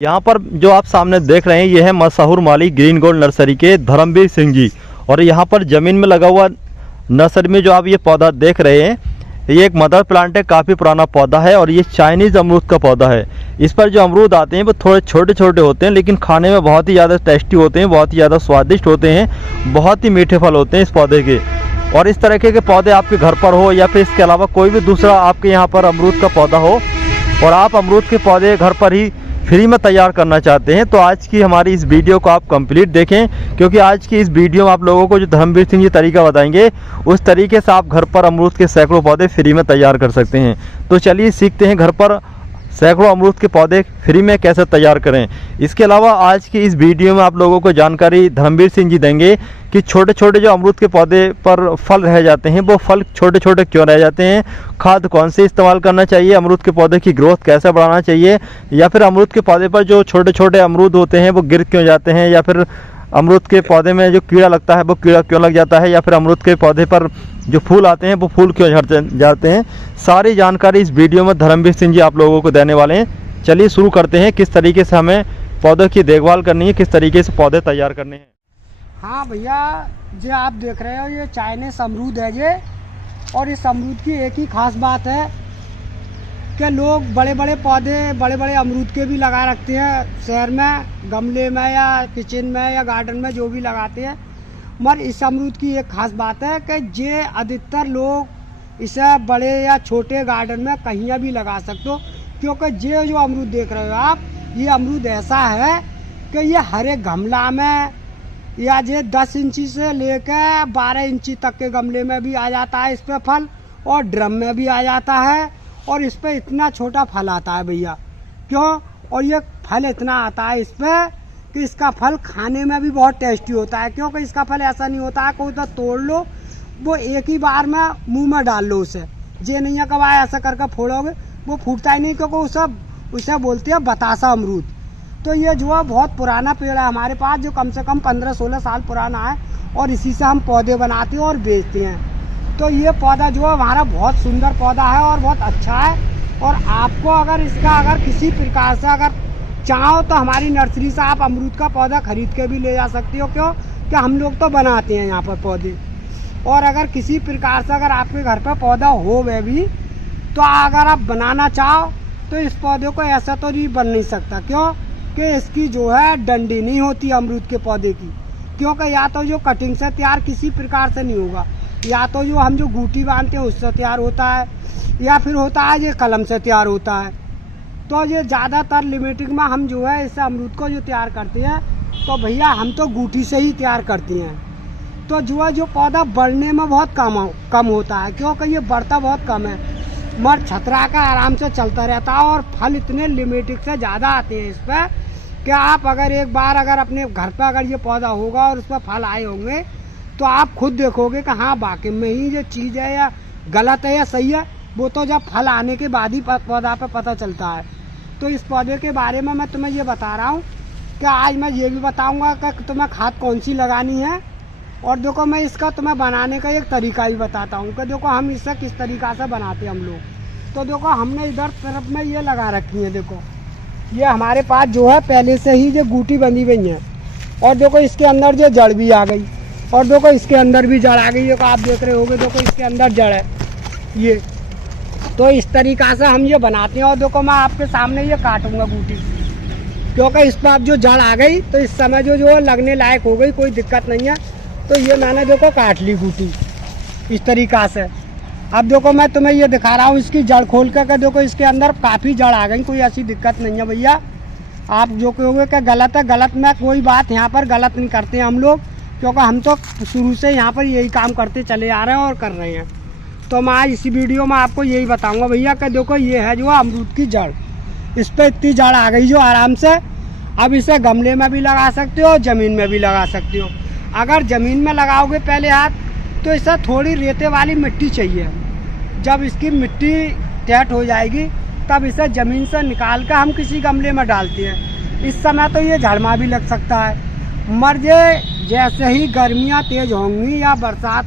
यहाँ पर जो आप सामने देख रहे हैं ये है मशहूर माली ग्रीन गोल्ड नर्सरी के धर्मवीर सिंह जी। और यहाँ पर ज़मीन में लगा हुआ नर्सरी में जो आप ये पौधा देख रहे हैं ये एक मदर प्लांट है, काफ़ी पुराना पौधा है और ये चाइनीज़ अमरूद का पौधा है। इस पर जो अमरूद आते हैं वो थोड़े छोटे छोटे होते हैं लेकिन खाने में बहुत ही ज़्यादा टेस्टी होते हैं, बहुत ही ज़्यादा स्वादिष्ट होते हैं, बहुत ही मीठे फल होते हैं इस पौधे के। और इस तरीके के पौधे आपके घर पर हो या फिर इसके अलावा कोई भी दूसरा आपके यहाँ पर अमरूद का पौधा हो और आप अमरूद के पौधे घर पर ही फ्री में तैयार करना चाहते हैं तो आज की हमारी इस वीडियो को आप कंप्लीट देखें, क्योंकि आज की इस वीडियो में आप लोगों को जो धर्मवीर सिंह जी तरीका बताएंगे उस तरीके से आप घर पर अमरूद के सैकड़ों पौधे फ्री में तैयार कर सकते हैं। तो चलिए सीखते हैं घर पर सैकड़ों अमरूद के पौधे फ्री में कैसे तैयार करें। इसके अलावा आज की इस वीडियो में आप लोगों को जानकारी धर्मवीर सिंह जी देंगे कि छोटे छोटे जो अमरूद के पौधे पर फल रह जाते हैं वो फल छोटे छोटे क्यों रह जाते हैं, खाद कौन से इस्तेमाल करना चाहिए, अमरूद के पौधे की ग्रोथ कैसे बढ़ाना चाहिए, या फिर अमरूद के पौधे पर जो छोटे छोटे अमरूद होते हैं वो गिर क्यों जाते हैं, या फिर अमरूद के पौधे में जो कीड़ा लगता है वो कीड़ा क्यों लग जाता है, या फिर अमरूद के पौधे पर जो फूल आते हैं वो फूल क्यों झड़ जाते हैं। सारी जानकारी इस वीडियो में धर्मवीर सिंह जी आप लोगों को देने वाले हैं। चलिए शुरू करते हैं, किस तरीके से हमें पौधों की देखभाल करनी है, किस तरीके से पौधे तैयार करने हैं। हाँ भैया, जो आप देख रहे हो ये चाइनीज अमरूद है ये। और इस अमरूद की एक ही खास बात है कि लोग बड़े बड़े पौधे बड़े बड़े अमरूद के भी लगा रखते हैं शहर में, गमले में या किचन में या गार्डन में जो भी लगाते हैं। मगर इस अमरूद की एक खास बात है कि ये अधिकतर लोग इसे बड़े या छोटे गार्डन में कहीं भी लगा सकते हो, क्योंकि ये जो अमरूद देख रहे हो आप, ये अमरूद ऐसा है कि ये हर एक गमला में या ये 10 इंची से लेकर 12 इंची तक के गमले में भी आ जाता है इस पे फल, और ड्रम में भी आ जाता है। और इस पे इतना छोटा फल आता है भैया, क्यों? और ये फल इतना आता है इस पे कि इसका फल खाने में भी बहुत टेस्टी होता है, क्योंकि इसका फल ऐसा नहीं होता है कोई तो तोड़ लो वो एक ही बार में मुंह में डाल लो उसे, ये नहीं है कब ऐसा करके फोड़ोगे वो फूटता ही नहीं, क्योंकि उसे बोलते हैं बतासा अमरूद। तो ये जो है बहुत पुराना पेड़ है हमारे पास, जो कम से कम 15-16 साल पुराना है, और इसी से हम पौधे बनाते हैं और बेचते हैं। तो ये पौधा जो है हमारा बहुत सुंदर पौधा है और बहुत अच्छा है। और आपको अगर इसका किसी प्रकार से अगर चाहो तो हमारी नर्सरी से आप अमरूद का पौधा खरीद के भी ले जा सकते हो, क्यों कि हम लोग तो बनाते हैं यहाँ पर पौधे। और अगर किसी प्रकार से अगर आपके घर पर पौधा हो वह भी, तो अगर आप बनाना चाहो तो इस पौधे को ऐसा तो नहीं बन नहीं सकता, क्यों कि इसकी जो है डंडी नहीं होती अमरूद के पौधे की, क्योंकि या तो जो कटिंग से तैयार किसी प्रकार से नहीं होगा, या तो जो हम जो गूटी बांधते हैं उससे तैयार होता है, या फिर होता है ये कलम से तैयार होता है। तो ये ज़्यादातर लिमिटिंग में हम जो है इस अमरूद को जो तैयार करते हैं तो भैया हम तो गूटी से ही तैयार करते हैं। तो जो पौधा बढ़ने में बहुत कम होता है, क्योंकि ये बढ़ता बहुत कम है, मर छतरा का आराम से चलता रहता है। और फल इतने लिमिटिक से ज़्यादा आते हैं इस पर कि आप अगर एक बार अगर अपने घर पर अगर ये पौधा होगा और उस पर फल आए होंगे तो आप खुद देखोगे कि हाँ वाकई में ही ये चीज़ है या गलत है या सही है, वो तो जब फल आने के बाद ही पौधा पे पता चलता है। तो इस पौधे के बारे में मैं तुम्हें ये बता रहा हूँ कि आज मैं ये भी बताऊँगा कि तुम्हें खाद कौन सी लगानी है। और देखो मैं इसका तुम्हें बनाने का एक तरीका भी बताता हूँ कि देखो हम इसे किस तरीक़ा से बनाते हैं हम लोग। तो देखो हमने इधर तरफ में ये लगा रखी है, देखो ये हमारे पास जो है पहले से ही जो गूटी बंधी हुई है, और देखो इसके अंदर जो जड़ भी आ गई, और देखो इसके अंदर भी जड़ आ गई है, आप देख रहे होगे देखो इसके अंदर जड़ है ये। तो इस तरीक़ा से हम ये बनाते हैं। और देखो मैं आपके सामने ये काटूंगा गूटी, क्योंकि इस पर अब जो जड़ आ गई तो इस समय जो लगने लायक हो गई, कोई दिक्कत नहीं है। तो ये मैंने देखो काट ली गूटी इस तरीक़ा से। अब देखो मैं तुम्हें ये दिखा रहा हूँ इसकी जड़ खोल कर, देखो इसके अंदर काफ़ी जड़ आ गई, कोई ऐसी दिक्कत नहीं है भैया। आप जो कहोगे कि गलत है, गलत में कोई बात यहाँ पर गलत नहीं करते हैं हम लोग, क्योंकि हम तो शुरू से यहाँ पर यही काम करते चले आ रहे हैं और कर रहे हैं। तो मैं आज इसी वीडियो में आपको यही बताऊंगा भैया कि देखो ये है जो अमरूद की जड़, इस पर इतनी जड़ आ गई जो आराम से अब इसे गमले में भी लगा सकते हो, ज़मीन में भी लगा सकते हो। अगर ज़मीन में लगाओगे पहले हाथ तो इसे थोड़ी रेते वाली मिट्टी चाहिए। जब इसकी मिट्टी टाइट हो जाएगी तब इसे ज़मीन से निकाल कर हम किसी गमले में डालते हैं। इस समय तो ये झड़मा भी लग सकता है, मर जे जैसे ही गर्मियाँ तेज़ होंगी या बरसात,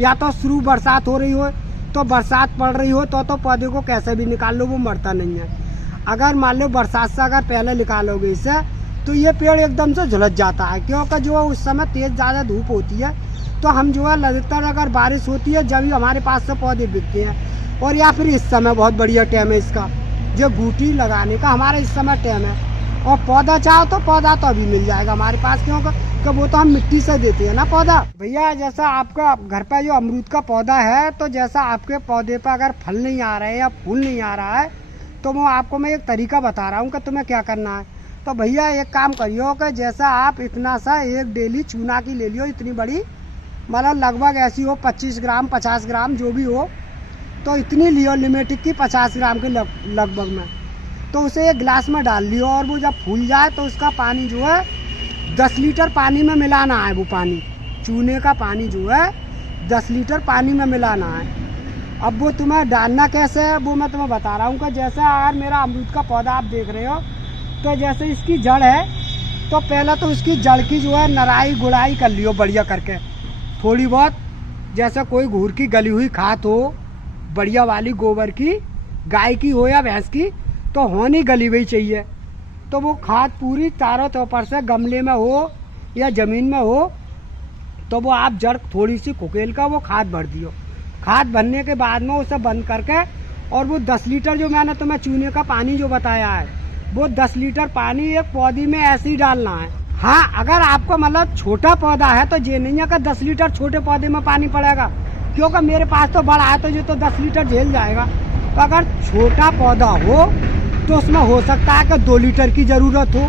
या तो शुरू बरसात हो रही हो तो बरसात पड़ रही हो तो पौधे को कैसे भी निकाल लो, वो मरता नहीं है। अगर मान लो बरसात से अगर पहले निकालोगे इसे तो ये पेड़ एकदम से झुलस जाता है, क्योंकि जो उस समय तेज ज़्यादा धूप होती है। तो हम जो है अधिकतर अगर बारिश होती है जब ही हमारे पास से पौधे बिकते हैं, और या फिर इस समय बहुत बढ़िया टाइम है इसका, जो बूटी लगाने का हमारा इस समय टाइम है। और पौधा चाहो तो पौधा तो अभी मिल जाएगा हमारे पास, क्योंकि वो तो हम मिट्टी से देते हैं ना पौधा। भैया जैसा आपका घर पे जो अमरूद का पौधा है, तो जैसा आपके पौधे पर अगर फल नहीं आ रहे हैं या फूल नहीं आ रहा है, तो वो आपको मैं एक तरीका बता रहा हूँ कि तुम्हें क्या करना है। तो भैया एक काम करियो कि जैसा आप इतना सा एक डेली चूना की ले लियो, इतनी बड़ी, मतलब लगभग ऐसी हो 25 ग्राम 50 ग्राम जो भी हो, तो इतनी लियो लिमेटिक की 50 ग्राम के लगभग में। तो उसे एक गिलास में डाल लियो, और वो जब फूल जाए तो उसका पानी जो है 10 लीटर पानी में मिलाना है। वो पानी चूने का पानी जो है 10 लीटर पानी में मिलाना है। अब वो तुम्हें डालना कैसे है वो मैं तुम्हें बता रहा हूँ कि जैसे अगर मेरा अमरूद का पौधा आप देख रहे हो, तो जैसे इसकी जड़ है, तो पहले तो उसकी जड़ की जो है नराई गुड़ाई कर लियो बढ़िया करके, थोड़ी बहुत, जैसे कोई घूर की गली हुई खाद हो, बढ़िया वाली गोबर की, गाय की हो या भैंस की, तो होनी गली हुई चाहिए। तो वो खाद पूरी चारों तरफ से गमले में हो या ज़मीन में हो, तो वो आप जड़ थोड़ी सी कुकेल का वो खाद भर दियो। खाद भरने के बाद में उसे बंद करके, और वो 10 लीटर जो मैंने तुम्हें चूने का पानी जो बताया है, वो 10 लीटर पानी एक पौधे में ऐसे ही डालना है। हाँ, अगर आपको मतलब छोटा पौधा है तो ये नहीं है कि 10 लीटर छोटे पौधे में पानी पड़ेगा, क्योंकि मेरे पास तो बड़ा है तो ये तो 10 लीटर झेल जाएगा। तो अगर छोटा पौधा हो तो उसमें हो सकता है कि 2 लीटर की ज़रूरत हो,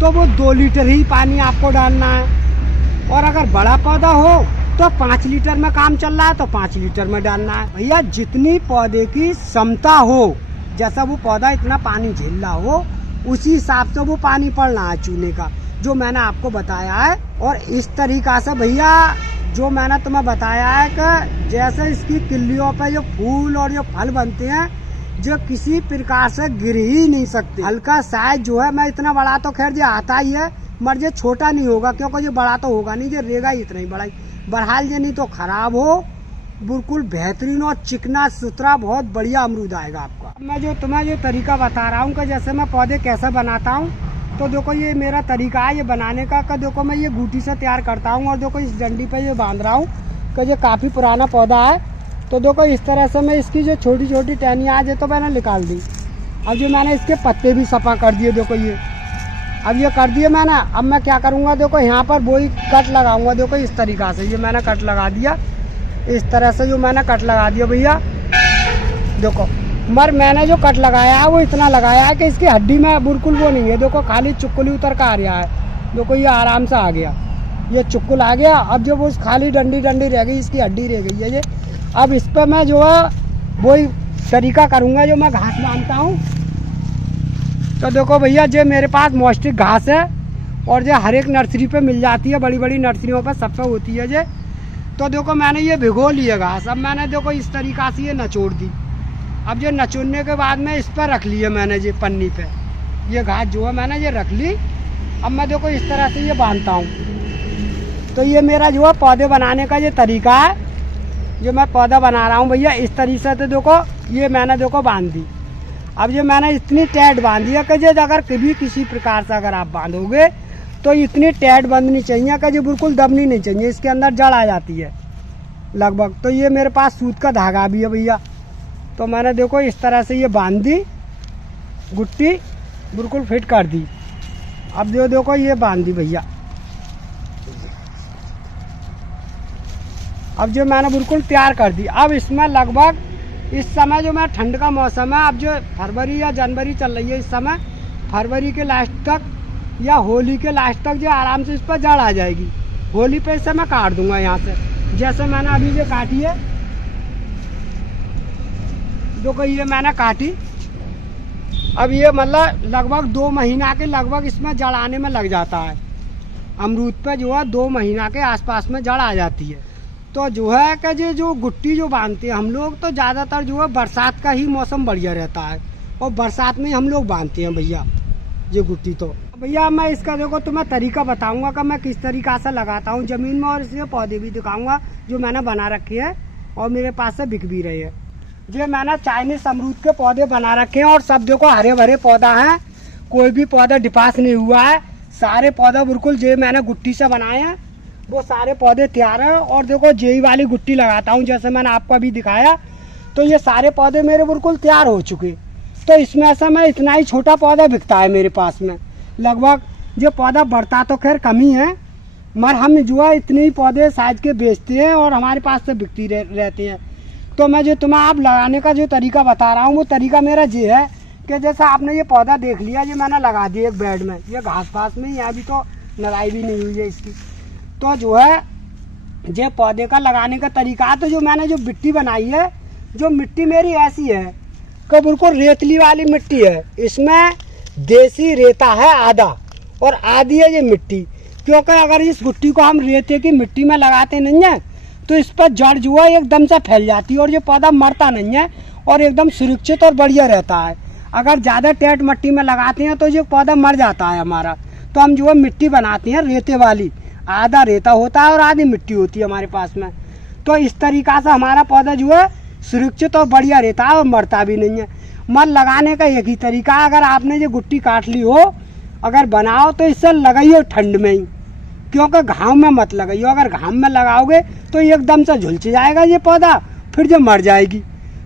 तो वो 2 लीटर ही पानी आपको डालना है। और अगर बड़ा पौधा हो तो 5 लीटर में काम चल रहा है तो 5 लीटर में डालना है। भैया जितनी पौधे की क्षमता हो, जैसा वो पौधा इतना पानी झेल रहा हो, उसी हिसाब से वो पानी पड़ना है चूने का, जो मैंने आपको बताया है। और इस तरीका से भैया जो मैंने तुम्हें बताया है कि जैसे इसकी किल्लियों पे जो फूल और जो फल बनते हैं, जो किसी प्रकार से गिर ही नहीं सकते। हल्का साइज जो है, मैं इतना बड़ा तो खैर जो आता ही है, मगर ये छोटा नहीं होगा, क्योंकि ये बड़ा तो होगा नहीं, ये रहेगा ही इतना ही बड़ा ही। बहरहाल ये नहीं तो खराब हो, बिल्कुल बेहतरीन और चिकना सुथरा बहुत बढ़िया अमरूद आएगा आपका। मैं जो तुम्हें जो तरीका बता रहा हूँ कि जैसे मैं पौधे कैसे बनाता हूँ, तो देखो ये मेरा तरीका है ये बनाने का। देखो मैं ये गूटी से तैयार करता हूँ, और देखो इस डंडी पे ये बांध रहा हूँ कि ये काफ़ी पुराना पौधा है। तो देखो इस तरह से मैं इसकी जो छोटी छोटी टहनियाँ आज है तो मैंने निकाल दी। अब जो मैंने इसके पत्ते भी सफा कर दिए, देखो ये अब ये कर दिए मैंने। अब मैं क्या करूँगा, देखो यहाँ पर वही कट लगाऊंगा। देखो इस तरीक़ा से ये मैंने कट लगा दिया, इस तरह से जो मैंने कट लगा दिया भैया। देखो मगर मैंने जो कट लगाया है वो इतना लगाया है कि इसकी हड्डी में बिल्कुल वो नहीं है। देखो खाली चुक्कुल ही उतर का आ रहा है। देखो ये आराम से आ गया, ये चुक्कुल आ गया। अब जो वो खाली डंडी रह गई, इसकी हड्डी रह गई है ये। अब इस पर मैं जो है वही तरीका करूँगा जो मैं घास बांधता हूँ। तो देखो भैया जो मेरे पास मौस्टिक घास है, और जो हर एक नर्सरी पे मिल जाती है, बड़ी बड़ी नर्सरियों पर सब पे होती है ये। तो देखो मैंने ये भिगो लिया घास। अब मैंने देखो इस तरीक़ा से ये नचोड़ दी। अब ये नचोड़ने के बाद में इस पर रख लिया मैंने ये पन्नी पे, ये घास जो है मैंने ये रख ली। अब मैं देखो इस तरह से ये बांधता हूँ। तो ये मेरा जो है पौधे बनाने का ये तरीका है, जो मैं पौधा बना रहा हूँ भैया इस तरीके से। तो देखो ये मैंने देखो बांध दी। अब ये मैंने इतनी टाइट बांधी है कि ये अगर कभी किसी प्रकार से अगर आप बांधोगे तो इतनी टाइट बंधनी चाहिए कि ये बिल्कुल दबनी नहीं चाहिए, इसके अंदर जड़ आ जाती है लगभग। तो ये मेरे पास सूत का धागा भी है भैया। तो मैंने देखो इस तरह से ये बांध दी, गुट्टी बिल्कुल फिट कर दी। अब जो देखो ये बांध दी भैया। अब जो मैंने बिल्कुल तैयार कर दी। अब इसमें लगभग इस समय जो मैं ठंड का मौसम है, अब जो फरवरी या जनवरी चल रही है इस समय, फरवरी के लास्ट तक या होली के लास्ट तक जो आराम से इस पर जड़ आ जाएगी। होली पे इसे मैं काट दूंगा यहाँ से, जैसे मैंने अभी ये काटी है। देखो ये मैंने काटी। अब ये मतलब लगभग 2 महीना के लगभग इसमें जड़ आने में लग जाता है। अमरूद पे जो है 2 महीना के आसपास में जड़ आ जाती है। तो जो है कि ये जो गुट्टी जो बांधते हैं हम लोग, तो ज़्यादातर जो है बरसात का ही मौसम बढ़िया रहता है, और बरसात में हम लोग बांधते हैं भैया ये गुट्टी। तो भैया मैं इसका देखो तुम्हें तरीका बताऊंगा कि मैं किस तरीका से लगाता हूँ ज़मीन में, और इसके पौधे भी दिखाऊंगा जो मैंने बना रखे हैं और मेरे पास से बिक भी रहे हैं। ये मैंने चाइनीज अमरूद के पौधे बना रखे हैं और सब देखो हरे भरे पौधा हैं, कोई भी पौधा डिपास नहीं हुआ है, सारे पौधा बिल्कुल जे मैंने गुट्टी से बनाए हैं, वो सारे पौधे तैयार हैं। और देखो जेई वाली गुट्टी लगाता हूँ जैसे मैंने आपको अभी दिखाया, तो ये सारे पौधे मेरे बिल्कुल तैयार हो चुके। तो इसमें से मैं इतना ही छोटा पौधा बिकता है मेरे पास में, लगभग ये पौधा बढ़ता तो खैर कम ही है, मगर हम जो है इतने ही पौधे साइज के बेचते हैं और हमारे पास से बिकती रहती हैं। तो मैं जो तुम्हें आप लगाने का जो तरीका बता रहा हूँ, वो तरीका मेरा ये है कि जैसा आपने ये पौधा देख लिया, ये मैंने लगा दिया एक बेड में, ये घास पास में, यहाँ भी तो नराई भी नहीं हुई है इसकी। तो जो है ये पौधे का लगाने का तरीका, तो जो मैंने जो मिट्टी बनाई है, जो मिट्टी मेरी ऐसी है कि बिल्कुल रेतली वाली मिट्टी है, इसमें देसी रेता है आधा और आधी है ये मिट्टी, क्योंकि अगर इस गुट्टी को हम रेते की मिट्टी में लगाते नहीं है तो इस पर जड़ जो है एकदम से फैल जाती है और ये पौधा मरता नहीं है और एकदम सुरक्षित और बढ़िया रहता है। अगर ज़्यादा टेट मिट्टी में लगाते हैं तो ये पौधा मर जाता है हमारा। तो हम जो है मिट्टी बनाते हैं रेते वाली, आधा रेता होता है और आधी मिट्टी होती है हमारे पास में। तो इस तरीक़ा से हमारा पौधा जो है सुरक्षित और बढ़िया रहता है और मरता भी नहीं है। मर लगाने का एक ही तरीका है, अगर आपने ये गुट्टी काट ली हो, अगर बनाओ तो इससे लगाइयो ठंड में ही, क्योंकि घाम में मत लगाइयो। अगर घाम में लगाओगे तो एकदम से झुलस जाएगा ये पौधा, फिर जो मर जाएगी।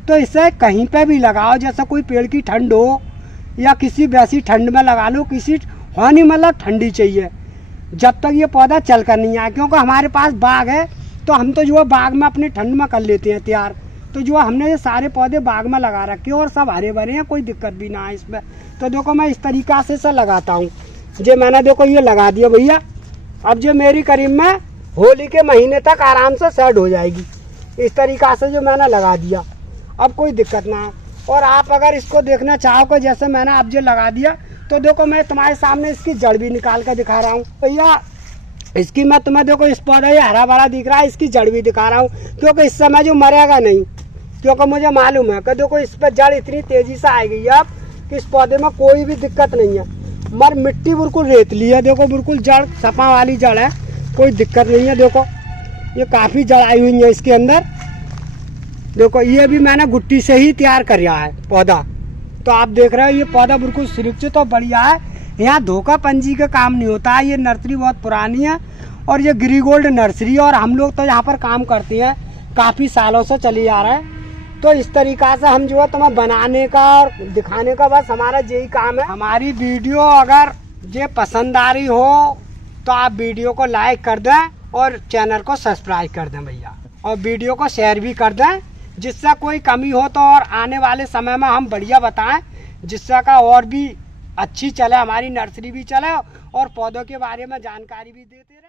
तो इसे कहीं पे भी लगाओ, जैसे कोई पेड़ की ठंड हो या किसी वैसी ठंड में लगा लो, किसी हो नहीं मतलब ठंडी चाहिए, जब तक ये पौधा चल कर नहीं आए। क्योंकि हमारे पास बाग है तो हम तो जो है बाग में अपनी ठंड में कर लेते हैं तैयार। तो जो हमने ये सारे पौधे बाग में लगा रखे हैं और सब हरे भरे हैं, कोई दिक्कत भी ना है इसमें। तो देखो मैं इस तरीक़ा से लगाता हूँ। जो मैंने देखो ये लगा दिया भैया, अब जो मेरी करीब में होली के महीने तक आराम से सेट हो जाएगी। इस तरीक़ा से जो मैंने लगा दिया, अब कोई दिक्कत ना है। और आप अगर इसको देखना चाहो कि जैसे मैंने अब जो लगा दिया, तो देखो मैं तुम्हारे सामने इसकी जड़ भी निकाल कर दिखा रहा हूँ भैया। इसकी मैं तुम्हें देखो इस पौधा ये हरा भरा दिख रहा है, इसकी जड़ भी दिखा रहा हूँ, क्योंकि इस समय जो मरेगा नहीं, क्योंकि मुझे मालूम है कि देखो इस पर जड़ इतनी तेज़ी से आएगी अब कि इस पौधे में कोई भी दिक्कत नहीं है। मगर मिट्टी बिल्कुल रेतली है, देखो बिल्कुल जड़ सपा वाली जड़ है, कोई दिक्कत नहीं है। देखो ये काफ़ी जड़ आई हुई है इसके अंदर। देखो ये भी मैंने गुट्टी से ही तैयार कर रहा है पौधा। तो आप देख रहे हो ये पौधा बिल्कुल सुरक्षित और बढ़िया है, यहाँ धोखा पंजी का काम नहीं होता है। ये नर्सरी बहुत पुरानी है और ये ग्रीनगोल्ड नर्सरी, और हम लोग तो यहाँ पर काम करते हैं, काफ़ी सालों से चली आ रहा है। तो इस तरीक़ा से हम जो है तुम्हें बनाने का और दिखाने का बस हमारा यही काम है। हमारी वीडियो अगर ये पसंद आ रही हो तो आप वीडियो को लाइक कर दें और चैनल को सब्सक्राइब कर दें भैया, और वीडियो को शेयर भी कर दें, जिससे कोई कमी हो तो और आने वाले समय में हम बढ़िया बताएं, जिससे का और भी अच्छी चले, हमारी नर्सरी भी चले और पौधों के बारे में जानकारी भी देते रहें।